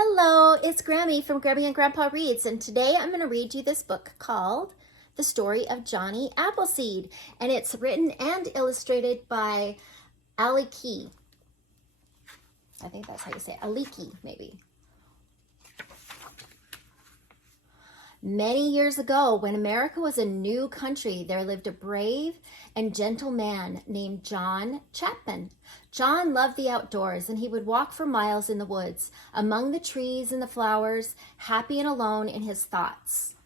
Hello, it's Grammy from Grammy and Grandpa Reads, and today I'm going to read you this book called The Story of Johnny Appleseed, and it's written and illustrated by Aliki. I think that's how you say it. Aliki, maybe. Many years ago, when America was a new country, there lived a brave and gentle man named John Chapman. John loved the outdoors, and he would walk for miles in the woods, among the trees and the flowers, happy and alone in his thoughts.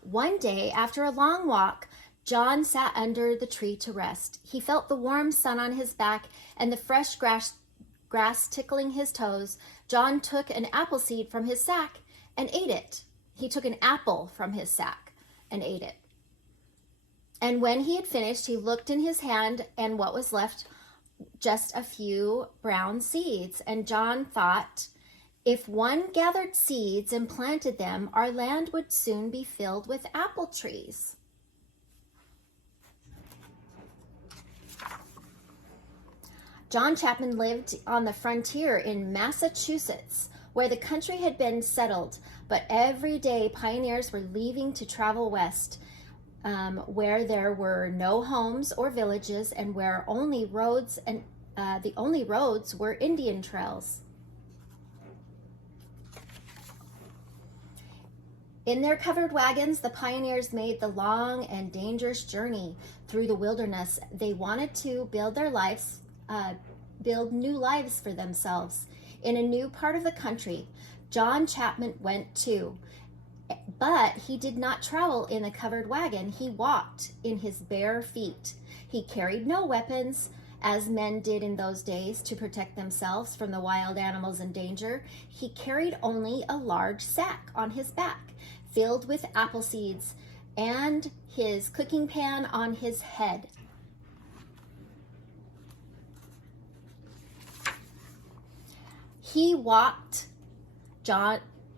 One day, after a long walk, John sat under the tree to rest. He felt the warm sun on his back and the fresh grass tickling his toes. John took an apple seed from his sack and ate it. He took an apple from his sack and ate it. And when he had finished, he looked in his hand, and what was left, just a few brown seeds. And John thought, if one gathered seeds and planted them, our land would soon be filled with apple trees. John Chapman lived on the frontier in Massachusetts, where the country had been settled, but every day pioneers were leaving to travel west, where there were no homes or villages, and where the only roads were Indian trails. In their covered wagons, the pioneers made the long and dangerous journey through the wilderness. They wanted to build new lives for themselves in a new part of the country. John Chapman went too, but he did not travel in a covered wagon. He walked in his bare feet. He carried no weapons, as men did in those days, to protect themselves from the wild animals and danger. He carried only a large sack on his back, filled with apple seeds, and his cooking pan on his head.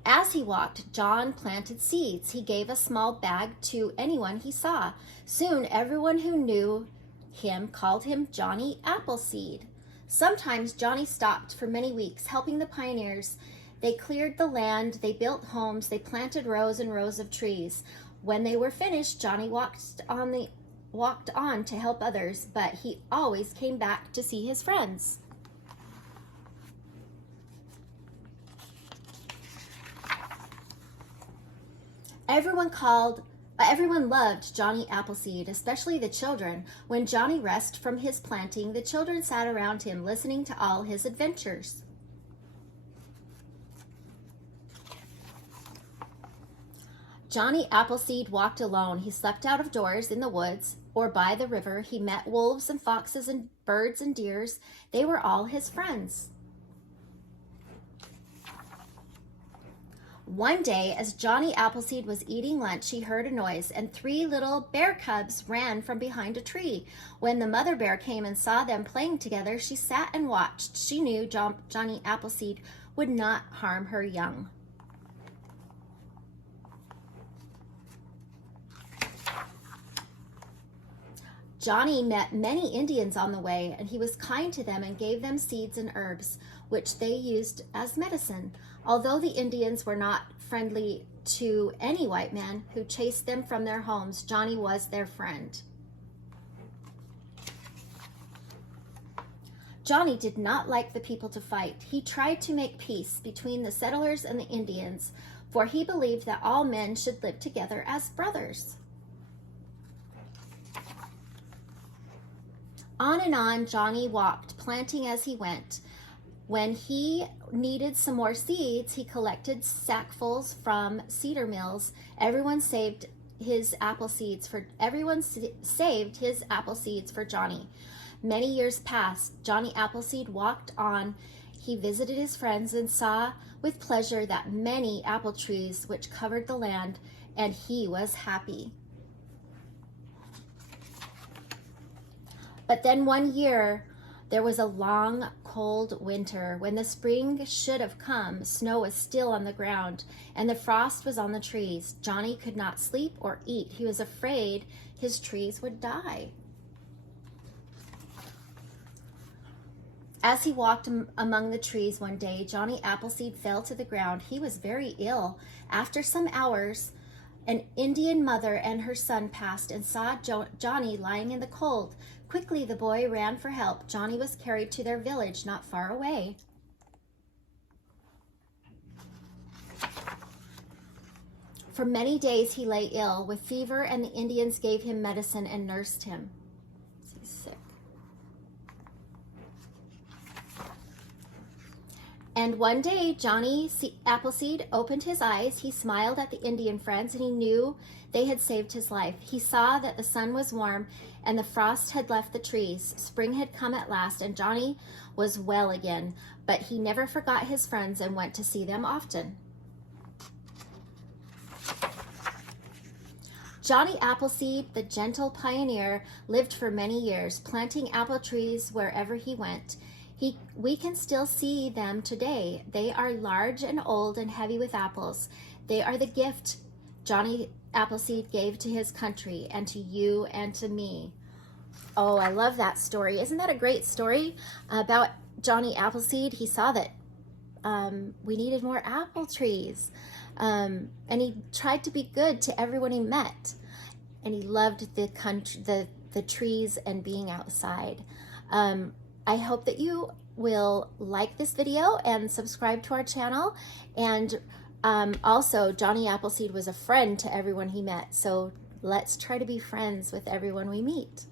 As he walked, John planted seeds. He gave a small bag to anyone he saw. Soon, everyone who knew him called him Johnny Appleseed. Sometimes Johnny stopped for many weeks, helping the pioneers. They cleared the land, they built homes, they planted rows and rows of trees. When they were finished, Johnny walked on to help others, but he always came back to see his friends. Everyone loved Johnny Appleseed, especially the children. When Johnny rested from his planting, the children sat around him, listening to all his adventures. Johnny Appleseed walked alone. He slept out of doors in the woods or by the river. He met wolves and foxes and birds and deers. They were all his friends. One day, as Johnny Appleseed was eating lunch, he heard a noise, and 3 little bear cubs ran from behind a tree. When the mother bear came and saw them playing together, she sat and watched. She knew Johnny Appleseed would not harm her young. Johnny met many Indians on the way, and he was kind to them and gave them seeds and herbs, which they used as medicine. Although the Indians were not friendly to any white man who chased them from their homes, Johnny was their friend. Johnny did not like the people to fight. He tried to make peace between the settlers and the Indians, for he believed that all men should live together as brothers. On and on Johnny walked, planting as he went. When he needed some more seeds, he collected sackfuls from cedar mills. Everyone saved his apple seeds for Johnny. Many years passed. Johnny Appleseed walked on. He visited his friends and saw with pleasure that many apple trees which covered the land, and he was happy. But then one year, there was a long, cold winter. When the spring should have come, snow was still on the ground, and the frost was on the trees. Johnny could not sleep or eat. He was afraid his trees would die. As he walked among the trees one day, Johnny Appleseed fell to the ground. He was very ill. After some hours, an Indian mother and her son passed and saw Johnny lying in the cold. Quickly, the boy ran for help. Johnny was carried to their village not far away. For many days he lay ill with fever, and the Indians gave him medicine and nursed him. He's sick. And one day, Johnny Appleseed opened his eyes. He smiled at the Indian friends, and he knew they had saved his life. He saw that the sun was warm, and the frost had left the trees. Spring had come at last, and Johnny was well again. But he never forgot his friends and went to see them often. Johnny Appleseed, the gentle pioneer, lived for many years, planting apple trees wherever he went. We can still see them today. They are large and old and heavy with apples. They are the gift Johnny Appleseed gave to his country and to you and to me. Oh, I love that story. Isn't that a great story about Johnny Appleseed? He saw that we needed more apple trees. And he tried to be good to everyone he met. And he loved the country, the trees and being outside. I hope that you will like this video and subscribe to our channel. And also, Johnny Appleseed was a friend to everyone he met. So let's try to be friends with everyone we meet.